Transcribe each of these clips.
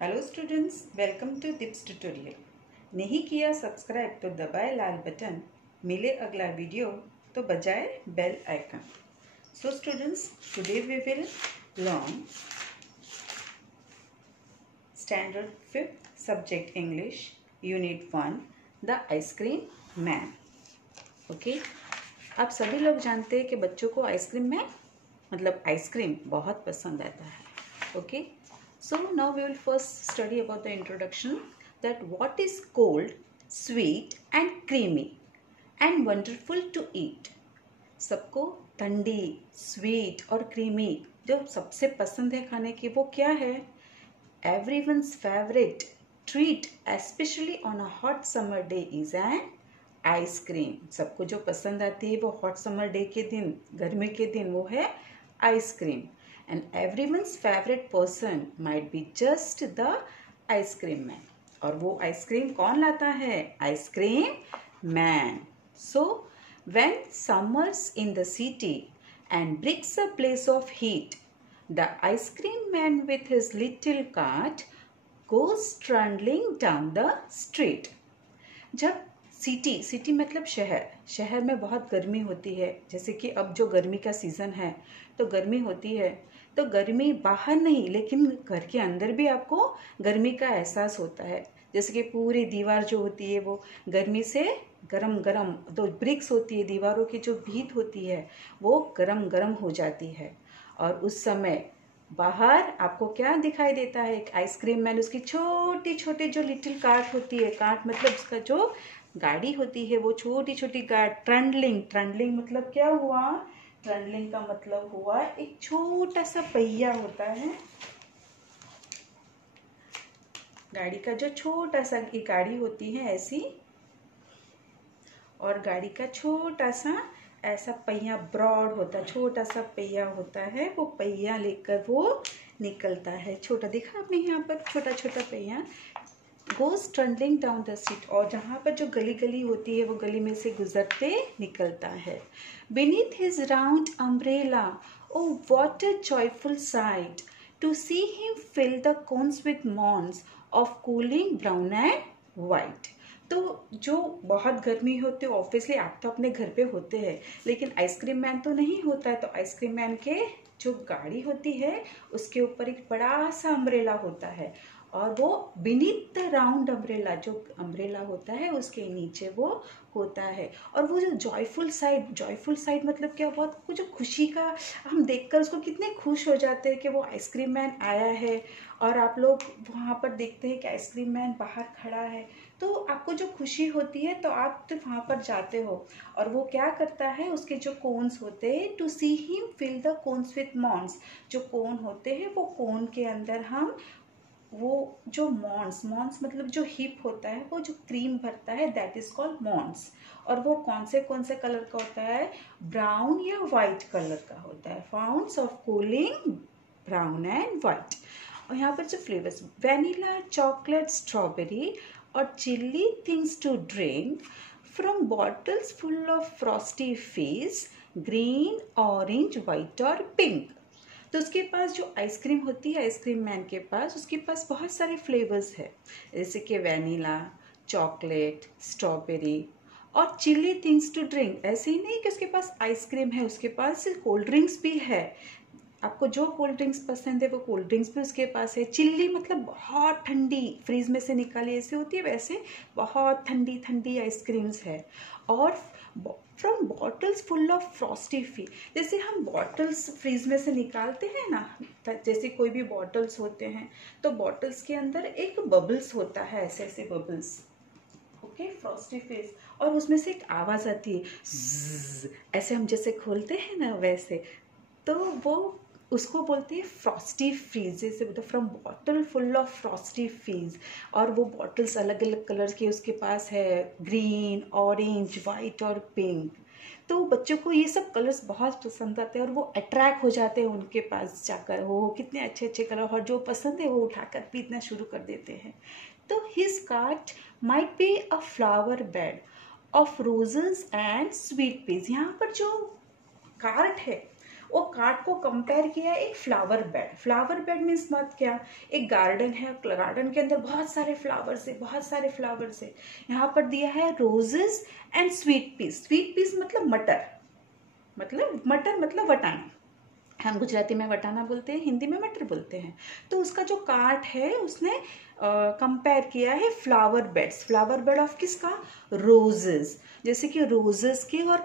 Hello students, welcome to Dips tutorial. नहीं किया subscribe तो दबाए लाल बटन, मिले अगला वीडियो तो बजाए bell icon. So students, today we will learn standard 5th subject English unit 1 the ice cream man. Okay, आप सभी लोग जानते हैं कि बच्चों को आइसक्रीम मैन मतलब आइसक्रीम बहुत पसंद आता है। Okay, so now we will first study about the introduction, that what is cold, sweet and creamy and wonderful to eat। सबको ठंडी, स्वीट और क्रीमी जो सबसे पसंद है खाने की वो क्या है? Everyone's favorite treat especially on a hot summer day is an ice cream. सबको जो पसंद आती है वो हॉट समर डे के दिन, गर्मी के दिन, वो है ice cream. And everyone's favorite person might be just the ice-cream man। और वो आइसक्रीम कौन लाता है? Ice cream man. So when summers in the city and brings a place of heat, the ice cream man with his little cart goes trundling down the street। जब city मतलब शहर में बहुत गर्मी होती है, जैसे कि अब जो गर्मी का सीज़न है तो गर्मी होती है, तो गर्मी बाहर नहीं लेकिन घर के अंदर भी आपको गर्मी का एहसास होता है। जैसे कि पूरी दीवार जो होती है वो गर्मी से गरम गरम, तो ब्रिक्स होती है, दीवारों की जो भीत होती है वो गरम गरम हो जाती है। और उस समय बाहर आपको क्या दिखाई देता है? एक आइसक्रीम मैन, उसकी छोटी छोटी जो लिटिल कार्ट होती है, कार्ट मतलब उसका जो गाड़ी होती है, वो छोटी छोटी ट्रंडलिंग मतलब क्या हुआ? ट्रंडलिंग का मतलब हुआ एक छोटा सा पहिया होता है, गाड़ी का जो छोटा सा, की गाड़ी होती है ऐसी, और गाड़ी का छोटा सा ऐसा पहिया ब्रॉड होता है, छोटा सा पहिया होता है, वो पहिया लेकर वो निकलता है। छोटा दिखा आपने यहाँ पर, छोटा छोटा पहिया goes trundling down the street, और जहाँ पर जो गली गली होती है वो गली में से गुजरते निकलता है। Beneath his round umbrella, oh what a joyful sight to see him fill the cones with mounds of cooling brown and white. तो जो बहुत गर्मी होती है, ऑब्वियसली आप तो अपने घर पे होते हैं, लेकिन आइसक्रीम मैन तो नहीं होता है। तो आइसक्रीम मैन के जो गाड़ी होती है उसके ऊपर एक बड़ा सा अम्ब्रेला होता है, और वो बीनीथ द राउंड अम्ब्रेला, जो अम्ब्रेला होता है उसके नीचे वो होता है। और वो जो जॉयफुल साइड मतलब क्या? बहुत कुछ जो खुशी का, हम देखकर उसको कितने खुश हो जाते हैं कि वो आइसक्रीम मैन आया है, और आप लोग वहाँ पर देखते हैं कि आइसक्रीम मैन बाहर खड़ा है, तो आपको जो खुशी होती है तो आप तो वहाँ पर जाते हो। और वो क्या करता है, उसके जो कोन्स होते हैं, to see him fill the cones with mounds, जो कोन होते हैं वो कोन के अंदर हम वो जो मॉन्स मतलब जो हिप होता है, वो जो क्रीम भरता है, दैट इज कॉल्ड मॉन्स। और वो कौन से कलर का होता है? ब्राउन या वाइट कलर का होता है। Founds of cooling brown and white. और यहाँ पर जो फ्लेवर्स, वेनिला, चॉकलेट, स्ट्रॉबेरी और chilly things to drink from bottles full of frosty fizz, green, orange, white और पिंक। तो उसके पास जो आइसक्रीम होती है, आइसक्रीम मैन के पास, उसके पास बहुत सारे फ्लेवर्स है, जैसे कि वेनिला, चॉकलेट, स्ट्रॉबेरी और चिली थिंग्स टू ड्रिंक। ऐसे ही नहीं कि उसके पास आइसक्रीम है, उसके पास कोल्ड ड्रिंक्स भी है। आपको जो कोल्ड ड्रिंक्स पसंद है वो कोल्ड ड्रिंक्स भी उसके पास है। चिल्ली मतलब बहुत ठंडी, फ्रीज में से निकाली ऐसे होती है, वैसे बहुत ठंडी ठंडी आइसक्रीम्स है। और from bottles full of frosty fizz, जैसे हम बॉटल्स फ्रीज में से निकालते हैं ना, जैसे कोई भी बॉटल्स होते हैं तो बॉटल्स के अंदर एक बबल्स होता है, ऐसे ऐसे बबल्स, ओके, फ्रॉस्टी फेस, और उसमें से एक आवाज़ आती है, ऐसे हम जैसे खोलते हैं ना वैसे, तो वो उसको बोलते हैं फ्रॉस्टी फ्रीज, जैसे मतलब from bottle full of frosty fizz. और वो बॉटल्स अलग अलग कलर के उसके पास है, ग्रीन, ऑरेंज, वाइट और पिंक। तो बच्चों को ये सब कलर्स बहुत पसंद आते हैं और वो अट्रैक्ट हो जाते हैं उनके पास जाकर, वो कितने अच्छे अच्छे कलर, और जो पसंद है वो उठाकर पीना शुरू कर देते हैं। तो his cart might be a flower bed of roses and sweet peas. यहाँ पर जो कार्ट है वो कार्ड को कंपेयर किया है एक flower bed. Flower bed means मत क्या, एक गार्डन है, गार्डन के अंदर बहुत सारे फ्लावर्स है, बहुत सारे फ्लावर्स है। यहाँ पर दिया है roses and sweet peas. Sweet peas मतलब मटर, मतलब वटाना। हम गुजराती में वटाना बोलते हैं, हिंदी में मटर बोलते हैं। तो उसका जो कार्ट है उसने कंपेयर किया है flower beds. Flower bed of किसका, रोजेस, जैसे कि रोजेस के और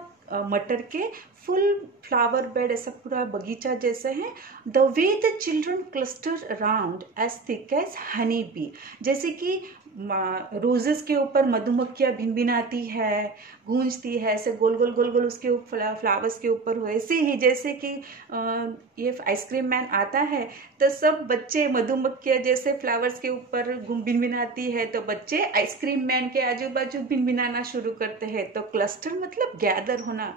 मटर के फुल फ्लावर बेड, ऐसा पूरा बगीचा जैसे है। The way the children cluster around as thick as honey bee, जैसे कि रोजेस के ऊपर मधुमक्खियां भिनभिनाती है, गूंजती है, ऐसे गोल गोल गोल गोल उसके फ्लावर्स के ऊपर हो। ऐसे ही जैसे कि ये आइसक्रीम मैन आता है तो सब बच्चे मधुमक्खियां जैसे फ्लावर्स के ऊपर भिनभिनाती है, तो बच्चे आइसक्रीम मैन के आजू बाजू भिनभिनाना शुरू करते हैं। तो क्लस्टर मतलब गैदर होना,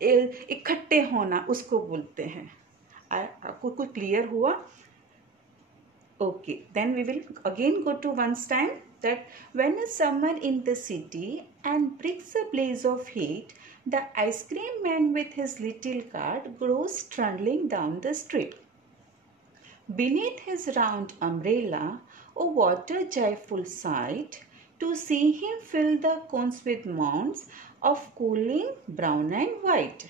इकट्ठे होना, उसको बोलते हैं। आपको कुछ क्लियर हुआ? Okay, then we will again go to once time that when is summer in the city and brings a blaze of heat, the ice cream man with his little cart goes trundling down the street. Beneath his round umbrella, oh what a joyful sight to see him fill the cones with mounds of cooling brown and white.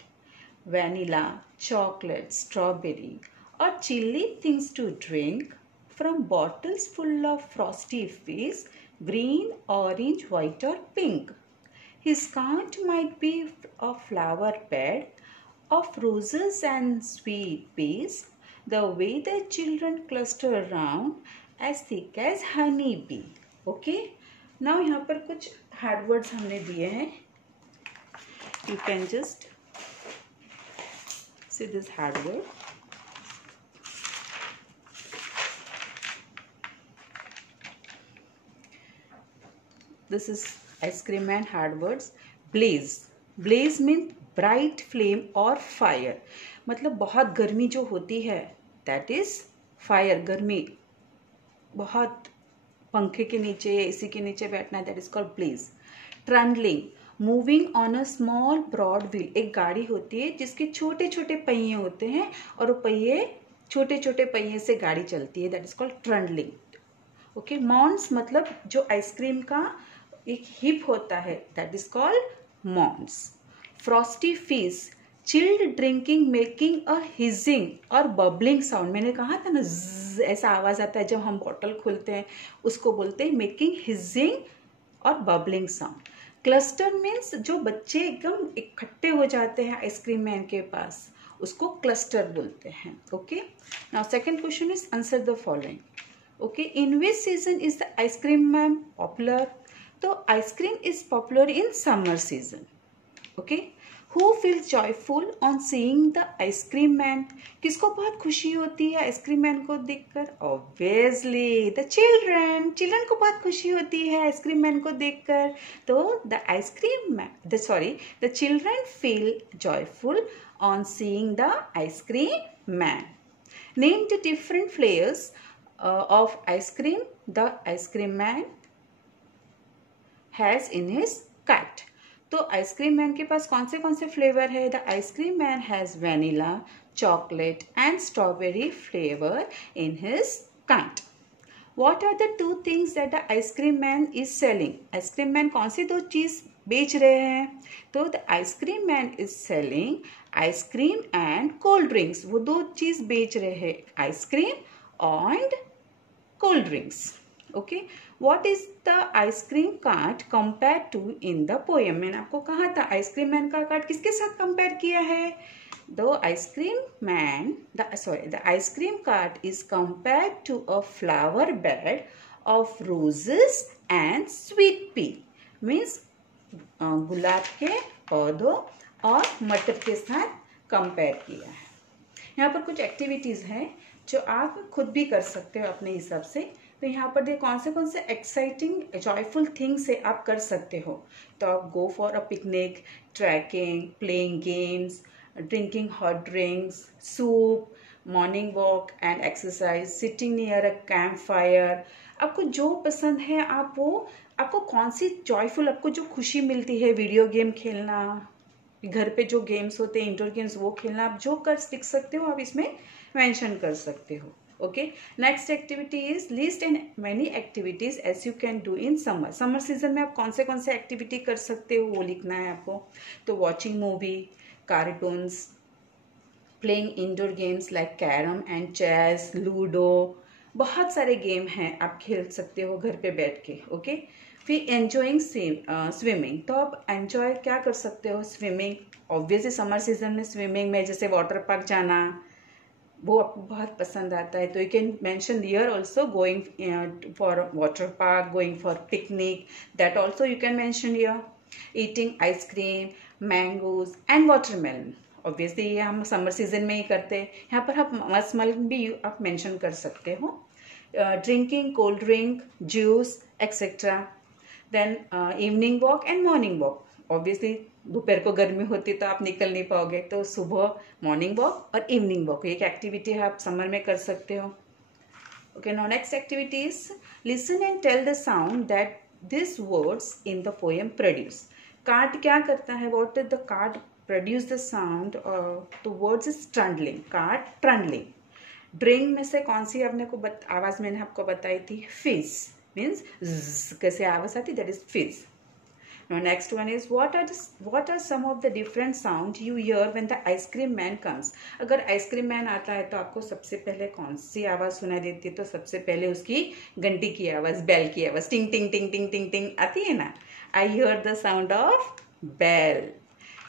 Vanilla, chocolate, strawberry, or chilly things to drink from bottles full of frosty fizz, green, orange, white or pink. His cart might be a flower bed of roses and sweet peas, the way the children cluster around as thick as honey bee. Okay? Now यहाँ पर कुछ hard words हमने दिए हैं. You can just see this hard word. This is ice cream man hard words. Blaze. Blaze means bright flame or fire. मतलब बहुत गर्मी जो होती है, that is fire, गर्मी, बहुत पंखे के नीचे, एसी के नीचे बैठना, that is called blaze. Trundling. Moving on a small broad wheel. एक गाड़ी होती है जिसके छोटे छोटे पहिए होते हैं और वो पहिए छोटे छोटे पहिए से गाड़ी चलती है, that is called trundling. Okay. Mounds मतलब जो आइसक्रीम का एक हिप होता है, that is called mounds. Frosty fizz, chilled drinking making a hissing और बबलिंग साउंड. मैंने कहा था ना ऐसा आवाज आता है जब हम बॉटल खोलते हैं, उसको बोलते हैं मेकिंग हिजिंग और बबलिंग साउंड. क्लस्टर मीन्स जो बच्चे एकदम इकट्ठे हो जाते हैं आइसक्रीम मैन के पास, उसको क्लस्टर बोलते हैं. Okay. Now second question is answer the following. Okay, in which season is the ice cream man popular? तो ice cream is popular in summer season. Okay, who feels joyful on seeing the ice cream man? किसको बहुत खुशी होती है ice cream man को देखकर? Obviously, the children. Children को बहुत खुशी होती है आइसक्रीम मैन को देखकर. तो the children feel joyful on seeing the ice cream man. Name the different flavors of ice cream the ice cream man has in his cart. तो ice cream man के पास कौन से फ्लेवर है? The ice cream man has vanilla, chocolate and strawberry flavour in his cart. What are the two things that the ice cream man is selling? Ice cream man कौन सी दो चीज बेच रहे हैं? तो the ice cream man is selling ice cream and cold drinks. वो दो चीज बेच रहे हैं, ice cream and cold drinks. Okay, what is the ice cream cart compared to in the poem? मैंने आपको कहा था आइसक्रीम मैन का कार्ट किसके साथ कंपेयर किया है? The ice cream cart is compared to a flower bed of roses and sweet pea. Means गुलाब के पौधों और मटर के साथ कंपेयर किया है. यहाँ पर कुछ एक्टिविटीज हैं जो आप खुद भी कर सकते हो अपने हिसाब से. तो यहाँ पर देखो कौन से एक्साइटिंग जॉयफुल थिंग्स से आप कर सकते हो. तो आप go for a picnic, trekking, playing games, drinking hot drinks, soup, morning walk and exercise, sitting near a camp fire. आपको जो पसंद है आप वो, आपको कौन सी जॉयफुल, आपको जो खुशी मिलती है, वीडियो गेम खेलना, घर पे जो गेम्स होते हैं इंडोर गेम्स वो खेलना, आप जो कर सीख सकते हो आप इसमें मेंशन कर सकते हो। Okay, next activity is list and many activities as you can do in summer. Summer season में आप कौन से एक्टिविटी कर सकते हो वो लिखना है आपको। तो watching movie, cartoons, playing indoor games like carrom and chess, ludo, बहुत सारे गेम हैं आप खेल सकते हो घर पे बैठ के। ओके, फिर एंजॉइंग स्विमिंग, तो आप एंजॉय क्या कर सकते हो, स्विमिंग। ऑब्वियसली समर सीजन में स्विमिंग में जैसे वाटर पार्क जाना वो आपको बहुत पसंद आता है, तो you can mention here also going for water park, going for picnic, that also you can mention here. Eating ice cream, mangoes and watermelon, obviously ये हम समर सीजन में ही करते हैं। यहाँ पर आप मस्कमेलन भी आप मेंशन कर सकते हो। Drinking cold drink, juice etcetera. Then evening walk and morning walk, obviously दोपहर को गर्मी होती तो आप निकल नहीं पाओगे, तो सुबह मॉर्निंग वॉक और इवनिंग वॉक एक एक्टिविटी है आप समर में कर सकते हो। Okay, now next activity is listen and tell the sound that this words in the poem produce. Cart क्या करता है, what is the cart produce the sound, तो words is trundling, cart trundling. Drink में से कौन सी आपने को आवाज मैंने आपको बताई थी, फिज, मीन्स कैसे आवाज आती, दैट इज फिज। Now next one is what are some of the different sound you hear when the ice cream man comes। अगर आइसक्रीम मैन आता है तो आपको सबसे पहले कौन सी आवाज सुनाई देती है, तो सबसे पहले उसकी घंटी की आवाज, बेल की आवाज, टिंग टिंग टिंग टिंग टिंग टिंग आती है ना। I hear the sound of bell.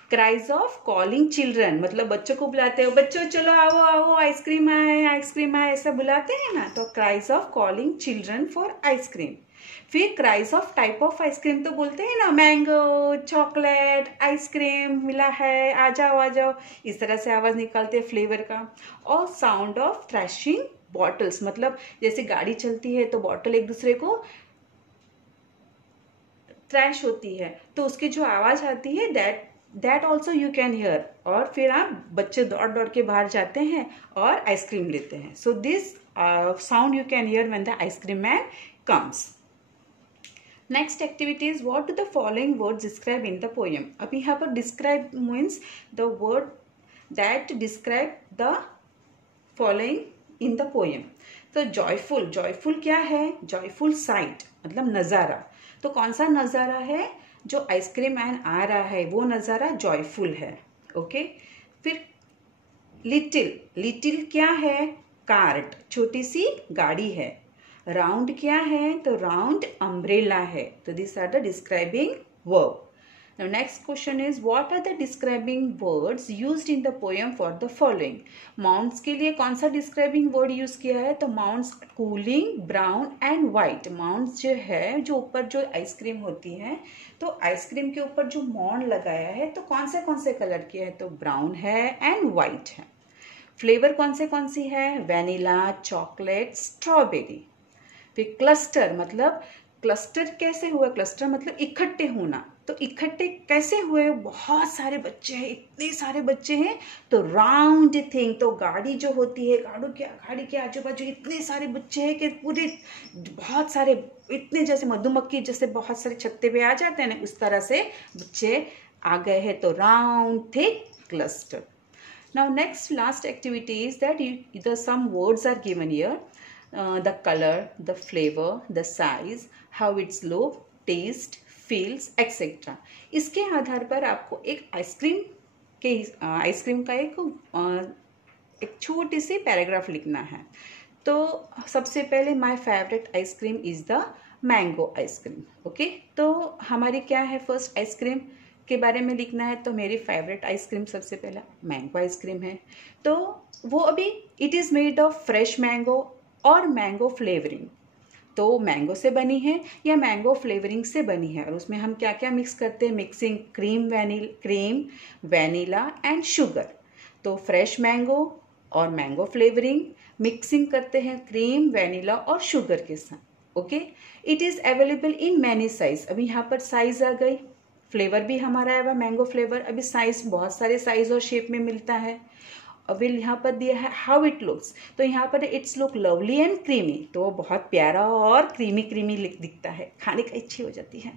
Cries of calling children, मतलब बच्चों को बुलाते हो, बच्चों चलो आओ आओ आइसक्रीम आए ऐसा बुलाते हैं ना, तो cries of calling children for ice cream. फिर cries of type of ice cream तो बोलते हैं ना, मैंगो, चॉकलेट, आइसक्रीम मिला है, आ जाओ, इस तरह से आवाज निकालते हैं फ्लेवर का। और साउंड ऑफ थ्रैशिंग बॉटल्स, मतलब जैसे गाड़ी चलती है तो बॉटल एक दूसरे को थ्रैश होती है तो उसकी जो आवाज आती है that also you can hear. और फिर आप बच्चे दौड़ दौड़ के बाहर जाते हैं और आइसक्रीम लेते हैं। So this sound you can hear when the ice cream man comes. Next activity is what do the following words describe in the poem. अब यहाँ पर describe means the word that describe the following in the poem. तो joyful क्या है, joyful site मतलब नज़ारा। तो कौन सा नज़ारा है, जो आइसक्रीम मैन आ रहा है वो नज़ारा जॉयफुल है। ओके, फिर लिटिल क्या है, कार्ट, छोटी सी गाड़ी है। राउंड क्या है, तो राउंड अम्ब्रेला है। तो this are the describing verb. Now next question is what are the describing words used in the poem for the following। Mounds के लिए कौन सा डिस्क्राइबिंग वर्ड यूज किया है, तो mounds cooling, brown and white. Mounds जो है जो ऊपर जो आइसक्रीम होती है, तो आइसक्रीम के ऊपर जो मॉन लगाया है तो कौन से कलर की है, तो ब्राउन है एंड वाइट है। फ्लेवर कौन सी है, वेनिला, चॉकलेट, स्ट्रॉबेरी। फिर क्लस्टर, मतलब क्लस्टर कैसे हुआ, क्लस्टर मतलब इकट्ठे होना। तो इकट्ठे कैसे हुए, बहुत सारे बच्चे हैं, इतने सारे बच्चे हैं, तो राउंड थिंग, तो गाड़ी जो होती है, गाड़ी के आजू बाजू इतने सारे बच्चे हैं कि पूरे बहुत सारे, इतने जैसे मधुमक्खी जैसे बहुत सारे छत्ते पे आ जाते हैं ना, उस तरह से बच्चे आ गए हैं, तो round thick cluster. Now next last activity is that some words are given here, the color, the flavor, the size, how it's look, taste, feels, etc. इसके आधार पर आपको एक आइसक्रीम का एक छोटी सी पैराग्राफ लिखना है। तो सबसे पहले my favourite ice cream is the mango ice cream. Okay, तो हमारी क्या है, फर्स्ट आइसक्रीम के बारे में लिखना है। तो मेरी फेवरेट आइसक्रीम सबसे पहला मैंगो आइसक्रीम है। तो वो अभी it is made of fresh mango और मैंगो फ्लेवरिंग, तो मैंगो से बनी है या मैंगो फ्लेवरिंग से बनी है। और उसमें हम क्या क्या मिक्स करते हैं, mixing cream, vanilla and sugar. तो फ्रेश मैंगो और मैंगो फ्लेवरिंग मिक्सिंग करते हैं क्रीम, वैनिला और शुगर के साथ। Okay, it is available in many size. अभी यहाँ पर साइज आ गई, फ्लेवर भी हमारा आया हुआ मैंगो फ्लेवर। अभी साइज बहुत सारे साइज और शेप में मिलता है। अभी यहाँ पर दिया है हाउ इट लुक्स, तो यहाँ पर it's look lovely and creamy, तो बहुत प्यारा और क्रीमी दिखता है, खाने का इच्छा हो जाती है।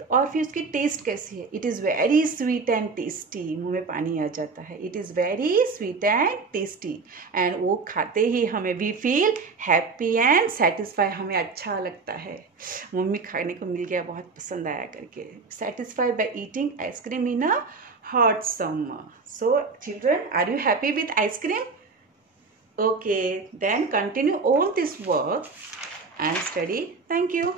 तो और फिर उसकी टेस्ट कैसी है? It is very sweet and tasty, मुंह में पानी आ जाता है। It is very sweet and tasty, and वो खाते ही हमें we feel happy and satisfy, हमें अच्छा लगता है, मम्मी खाने को मिल गया, बहुत पसंद आया करके। Satisfied by eating ice cream in a hot summer. So children, are you happy with ice cream? Okay, then continue all this work and study. Thank you.